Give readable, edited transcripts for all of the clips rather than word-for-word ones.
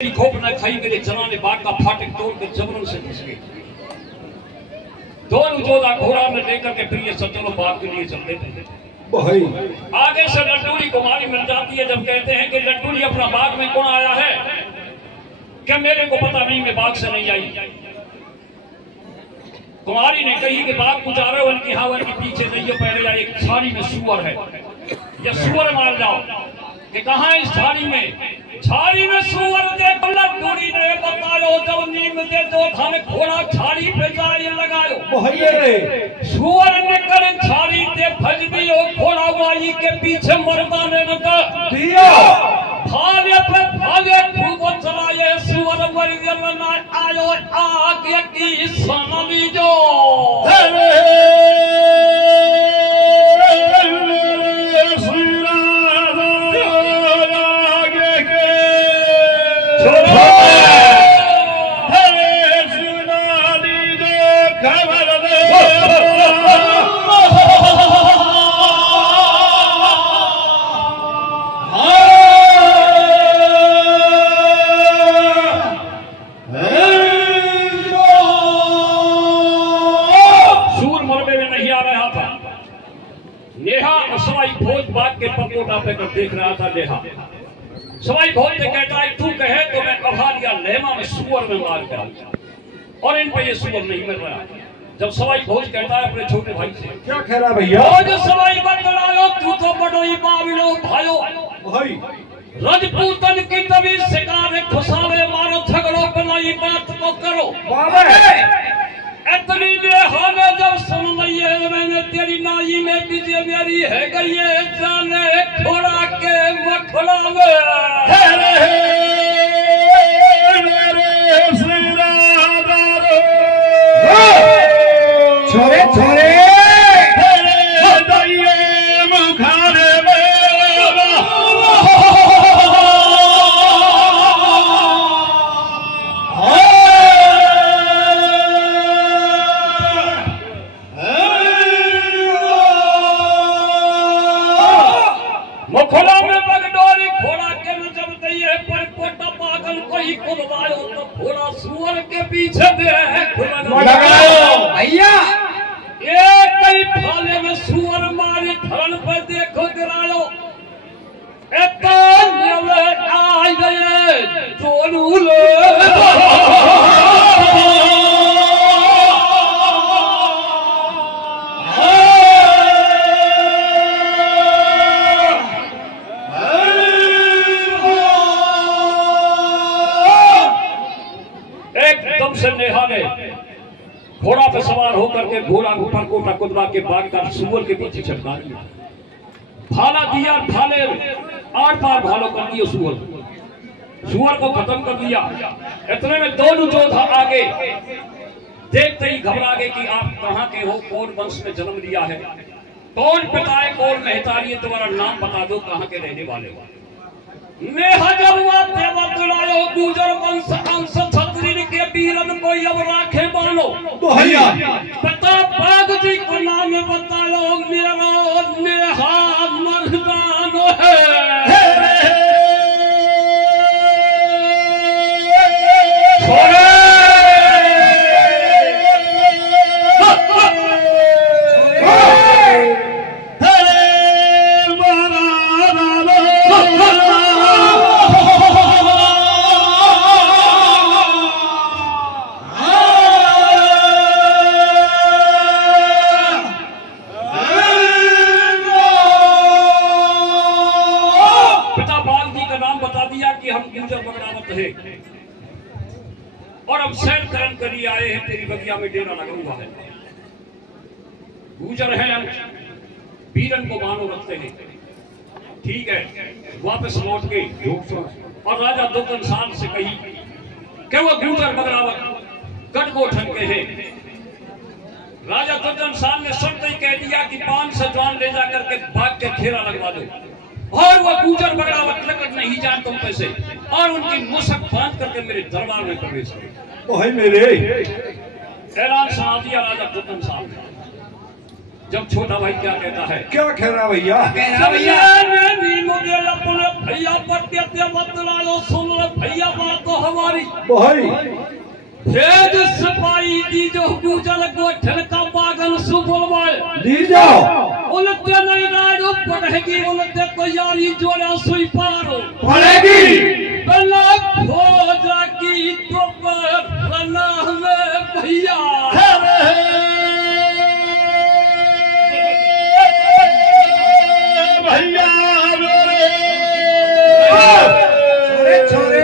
खोप न खाई मेरे चना ने बाग का फाटक तोड़ कर जबरन से घुस गई। दोनों जोधा घोड़ा में लेकर के फिर ये सज्जनों बाग के लिए चलते थे। आगे से लड्डूरी कुमारी मिल जाती है। जब कहते हैं कि लड्डूरी अपना बाग में कौन आया है, क्या मेरे को पता नहीं, मैं बाग से नहीं आई। कुमारी ने कही कि बाग गुजारे उनकी हावन के पीछे नहीं हो, पहले एक झाड़ी में सुअर है, ये सुअर मार जाओ। कि कहाँ है इस झाड़ी में? झाड़ी में सुअर देखो। लड्डूरी ने बतायो जब नीम दे दो धान घोड़ा झाड़ी पे जाए लगायो। सुअर ने कर झाड़ी दे भज दियो, घोड़ा वाई के पीछे मरदा ने दिया भाले पे भाले खूब चलाए। सुअर मर गया आयो आगे की सनमी जो कर देख रहा था। लेहा सवाई भोज ने कहता है तू कहे तो मैं कभार या लेमा में सुअर में मार कर, और इन पर ये सुअर नहीं मिल रहा। जब सवाई भोज कहता है अपने छोटे भाई से, क्या कह रहा भैया? भोज सवाई बतलायो तू तो बड़ो ही बावलो भायो भाई, रजपूतन की तभी शिकार खुशावे मारो झगड़ो बनाई बात को करो। इतनी लेहा ने जब सुन ली है मैंने तेरी नाई में बीजे मेरी है गई जाने घोड़ा के मखड़ा छोरे छोरे पीछे भैया एक कई फाले में सुअर मारे धरण पर देखो गिरायो। आ गए दोनों नेहा ने घोड़ा पे सवार होकर के घोड़ा ऊपर कोटा कुदवा के बाग का सुअर के पीछे छटका दिया। भाला दिया, भाले आर पार भालों कर दिए। सुअर को खत्म कर दिया। इतने में दोनों जोधा आगे देखते ही घबरा गए कि आप कहाँ के हो, कौन वंश में जन्म लिया है, कौन पिता है, कौन महतारी है, तुम्हारा नाम बता दो, कहाँ के रहने वाले हो। नेहा जब बतलायो गुजर वंश अंश छतरी के वीरन को अब राखे बालो। पता बाग जी को नाम बतायो मेरा नेहा मर्दान है। और अब सैर करण के लिए आए हैं, तेरी बगिया में डेरा लगा हुआ है। गुजर है वीरन को मानो रखते हैं, ठीक है। वापस लौट के और राजा दुर्गनसान से कही कि वो गुजर बगरावत गढ़गोठन के हैं। राजा दुर्गनसान ने शर्त ही कह दिया कि 500 जवान ले जाकर के बाग के घेरा लगवा दो, और वह गुजर बगरावत लकड़ नहीं जान तुम पैसे, और उनकी मुसक बांध करके मेरे दरबार में प्रवेश करें। मेरे ऐलान सुना दिया राजा दुर्गनसान ने। जब छोटा भाई क्या कहता है, क्या कह रहा भैया? मुझे अपने भैया पर सुन भैया तो हमारी भाई भेज सिपाही दी जो गुजर गोठल का बागन सुबुलवाए ली जाओ उनते नहीं राजो पढ़ेगी उनते तैयारी जोड़ा सुई पारो पड़ेगी बल्ला भोजा की तो बना में भैया भैया छोरे छोरे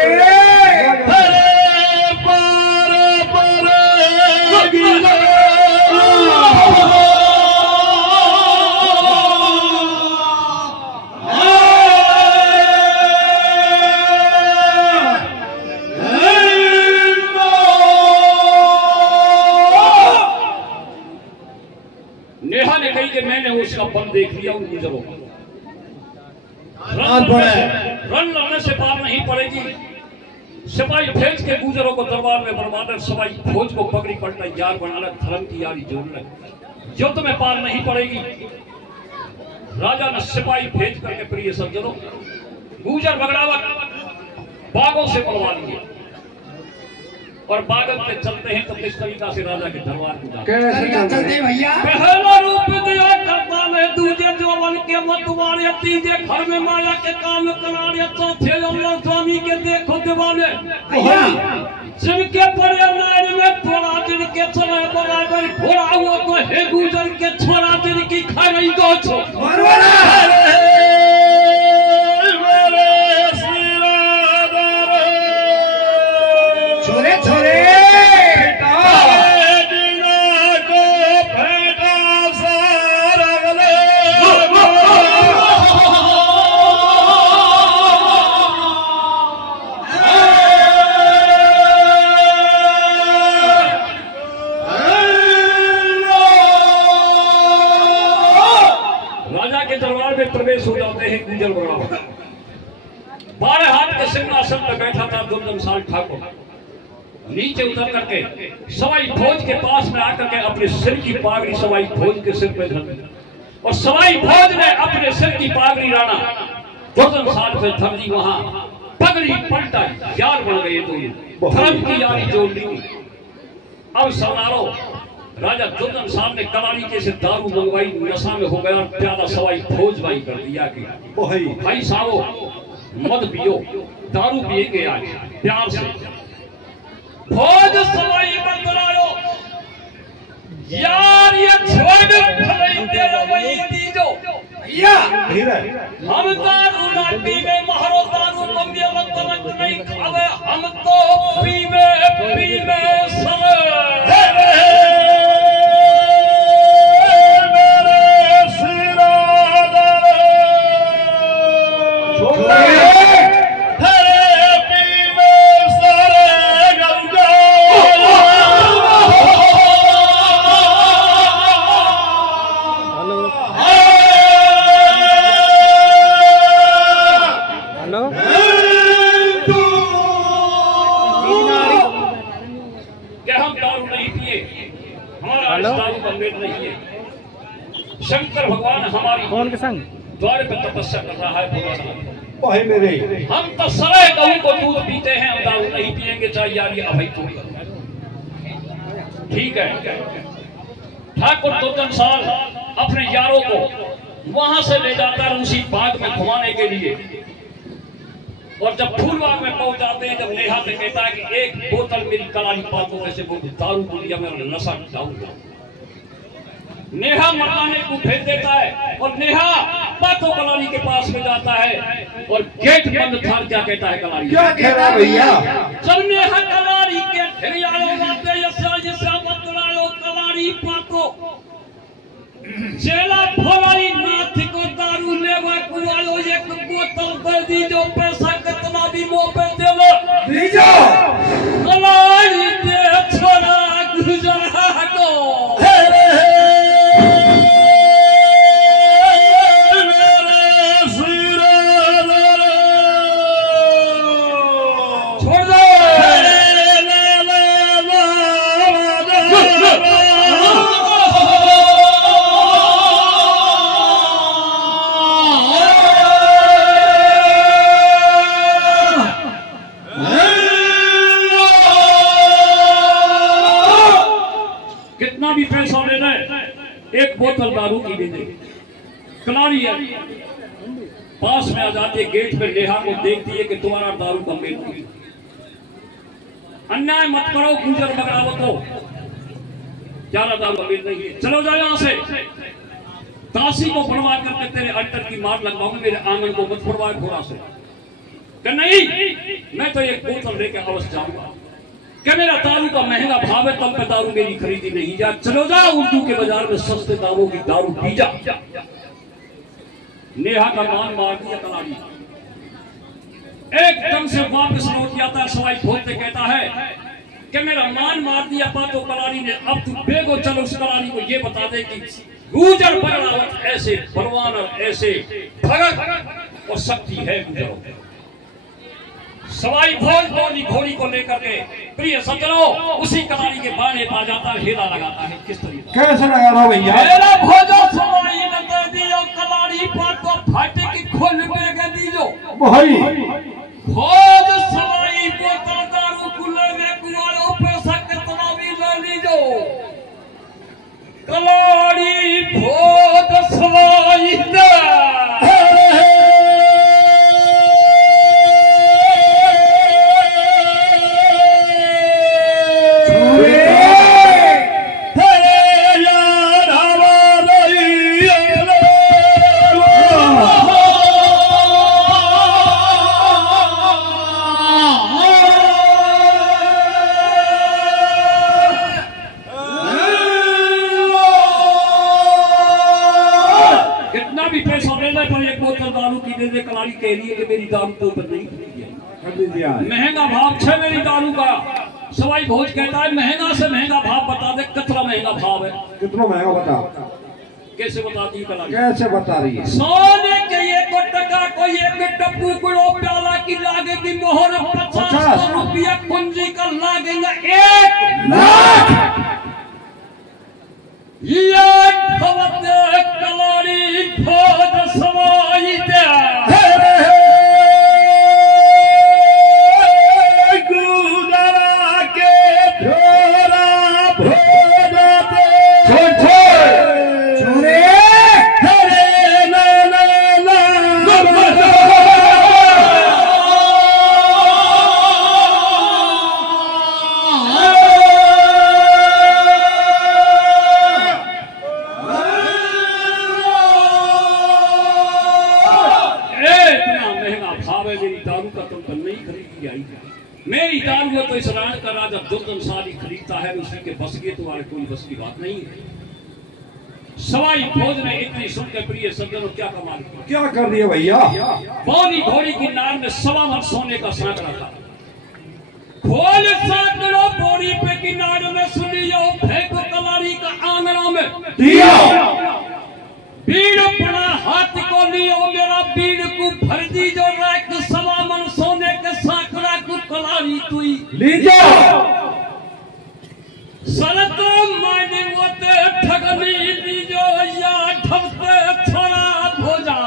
नेहा ने कही कि मैंने उसका बल देख लिया उन गुजरों का रन लड़ने से पार नहीं पड़ेगी। सिपाही भेज के गुजरों को दरबार में बर्बाद सिपाही फौज को पकड़ी पड़ता यार बनाना धर्म की यारी जोड़ना जो तुम्हें पार नहीं पड़ेगी। राजा ने सिपाही भेज करके प्रिय सज्जनों गुजर बगड़ावत बागों से बुलवा लिए और बागत पे चलते हैं तो किस तरीका से राजा के दरबार में कैसे चलते भैया पहला रूप दिया करता है दूजे जोवन के मतवारे तीजे घर में माया के काम करारे चौथे अल्लाह स्वामी के देखो दीवाने जिनके पड़े नार में थोड़ा जिनके चले बराबर घोड़ा हुआ तो हे गुजर के छोरा जिनकी खा रही गो छो छोरे छोरे राजा के दरबार में प्रवेश हो जाते हैं गुजर बराबर 12 हाथ के सिंहासन पर बैठा था दुर्जनसाल ठाकुर नीचे उतर करके सवाई भोज के पास में आकर के अपने सिर की पागड़ी सवाई भोज के सिर पे धर दी और सवाई भोज ने अपने सिर की पागड़ी राणा दुर्जनसाल पे धर दी। वहां पगड़ी पलटा यार बन गए तो धर्म की यारी जोड़ ली। अब समारो राजा दुर्जनसाल ने कलारी के से दारू मंगवाई नशा में हो गया और प्यादा सवाई भोज भाई कर दिया कि भाई साहब मत पियो दारू पिएंगे आज प्यार से भोज सवाई बतलायो यार ये छोड़ खलाई दे वही दीजो भैया हम दारू ना पीवे महरो दारू बंदिया मत नहीं खावे हम तो पीवे सर शंकर भगवान हमारी कौन के संग द्वार पे तपस्या कर रहा है भगवान भाई मेरे हम तो सराय गऊ को दूध पीते हैं हम दारू नहीं पिएंगे चाहे यार ये अभय तो ठीक है। ठाकुर दुर्जनसाल अपने यारों को वहां से ले जाता है उसी बाग में घुमाने के लिए और जब फूलबाग में पहुंच जाते हैं जब नेहा से कहता है कि एक बोतल मेरी कलारी पातों में से वो दारू को लिया मैं नशा जाऊंगा। नेहा मरदाने को भेज देता है और नेहा पातों कलारी के पास में जाता है और गेट बंद था क्या कहता है कलारी क्या कह रहा भैया जब नेहा कलारी के ठिकाने जाते यसा बतलायो कलारी पातो चेला भोलाई नाथ को दारू लेवा कुआलो एक बोतल दे दी जो पैसा कितना भी मुंह पे दे लो दीजो कलारी दे छोरा गुजरा को कितना भी पैसा ले ले, एक बोतल दारू की दे दे। कलाड़ी है पास में आ जाती है, गेट पे नेहा को देखती है कि तुम्हारा दारू का मेल नहीं। अन्याय मत करो, गुजर बगावत हो, ज्यादा दारू का मेल नहीं है, चलो जाओ यहाँ से। ताशी को पड़वा करके तेरे अट्टर की मार लगवाऊंगा, मेरे आंगन को मत पड़वाए घोड़ा से। कि नहीं, मैं तो एक बोतल लेके अवश्य जाऊंगा। कि मेरा दारू का महंगा भाव है, तब पे दारू मेरी खरीदी नहीं जा। चलो जाओ उर्दू के बाजार में सस्ते दामों की दारू पी जा। नेहा का मान मार दिया कलाड़ी, एकदम से वापस लौट आता है। सवाई भोजते कहता है कि मेरा मान मार दिया पातो कलाड़ी ने, अब तू बेगो चलो उस कलाड़ी को ये बता दे कि गुजर बगड़ावत ऐसे बलवान और ऐसे भगत और शक्ति है गुजरो। सवाई भोज बोली घोड़ी को लेकर के प्रिय सज्जनों उसी कलाड़ी के बाणे पा जाता है, हेला लगाता है। किस तरीके कैसे लगा रहा भैया? हेला भोजो सवाई न दे दियो कलाड़ी पर तो फाटे की खोल में के दियो भाई। भोज सवाई बोतल दारू कुल्ले में कुआरो पैसा कितना भी ले लीजो। कलाड़ी भोज सवाई दे कलाड़ी कह रही है कि मेरी दारू तो ऊपर नहीं खरीदी है, महंगा भाव है मेरी दारू का। सवाई भोज कहता है महंगा से महंगा भाव बता दे, कितना महंगा भाव है। कितना महंगा बता? कैसे बताती है कलाड़ी? कैसे बता रही है? सोने के एक टका को एक टप्पू गुड़ो प्याला की लागेगी मोहर 50 रुपया कुंजी का लागेगा 1 लाख। ये कलाड़ी भोज सवाई दे मेरी दारू है तो इस राज का राजा दुर्दन सारी खरीदता है, उसी के बस की तुम्हारे कोई बस की बात नहीं है। सवाई भोज ने इतनी सुनकर प्रिय सज्जनों क्या कमाल किया। क्या कर दिया भैया? बौनी घोड़ी की नार में 1.25 मन सोने का सांकड़ा था। खोल सांकड़ो बोरी पे किनारे में सुनियो, फेंको कलाड़ी का आंगना में दिया। बीड़ पड़ा हाथ को लियो, मेरा बीड़ को भर दी जो रैक 1.25 मन सोने के सांकड़ा को कलाड़ी तुई लीजो। सनतो माने मोते ठगनी लीजो या ढबते छोड़ा भोजा।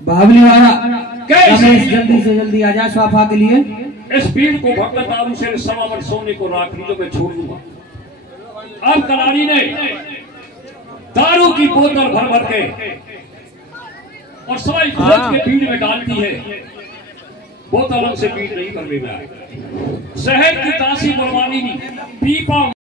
बावली वाला रमेश जल्दी से जल्दी आ जा स्वाफा के लिए। इस भीड़ को भक्त दारू से 1.25 मन सोने को राख ली तो मैं छोड़ दूंगा। अब कलाड़ी ने दारू की बोतल भर भर के और सवाई भोज के भीड़ में डालती है। बोतलों से भीड़ नहीं करने में आए। शहर की तासी बलवानी पीपा